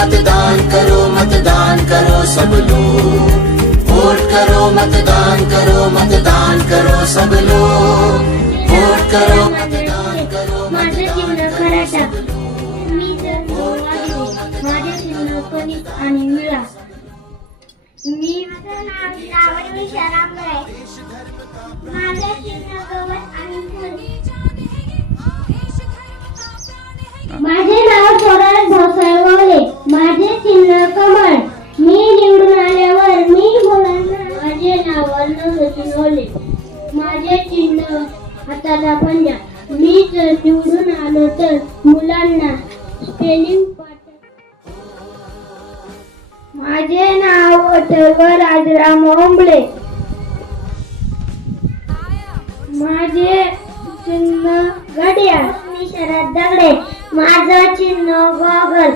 मतदान करो मतदान करो सब लोग। वोट करो मतदान करो मतदान करो सब लोग। वोट करो मतदान करो माझं चिन्ह खराटा मी जर वाजले माझे चिन्ह कणिक आणि मिळा. मी माझं नाव श्रावण विशारामराय माझं चिन्ह माझे नाव माझे चिन्ह हाताला पंजा मी जर निवडून आलो तर मुलांना स्पेलिंग माझे नाव अथर्व राजराम ओंबळे. माझे चिन्ह घड्याळ. मी शरद दगडे. माझं चिन्ह गॉगल.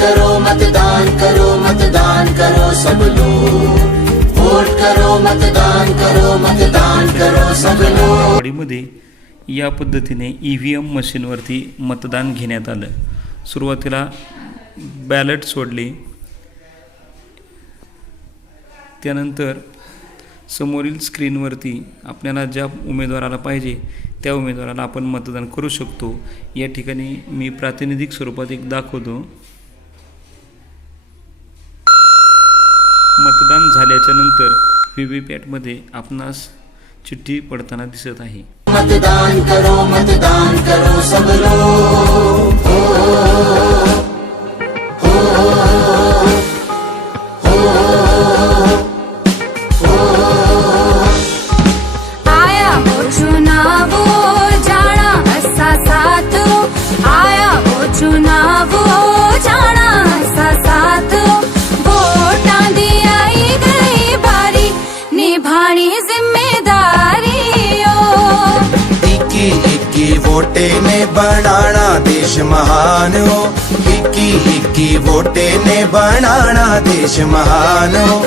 करो मतदान करो मतदान करो सब लोग। वोट करो मतदान करो मतदान करो सब लोग। या पद्धतीने ई व्ही एम मशीनवरती मतदान घेण्यात आलं. सुरुवातीला बॅलेट सोडले. त्यानंतर समोरील स्क्रीनवरती आपल्याला ज्या उमेदवाराला पाहिजे त्या उमेदवाराला आपण मतदान करू शकतो. या ठिकाणी मी प्रातिनिधिक स्वरूपात एक दाखवतो. मतदान झाल्याच्यानंतर व्ही व्ही पॅटमध्ये आपणास चिठ्ठी पडताना दिसत आहे. मतदान करो मतदान ਵੋਟੇ ਨੇ ਬਣਾਣਾ ਦੇਸ਼ ਮਹਾਨ ਹੋ। ਇੱਕੀ ਇੱਕੀ ਵੋਟੇ ਨੇ ਬਣਾਣਾ ਦੇਸ਼ ਮਹਾਨ ਹੋ।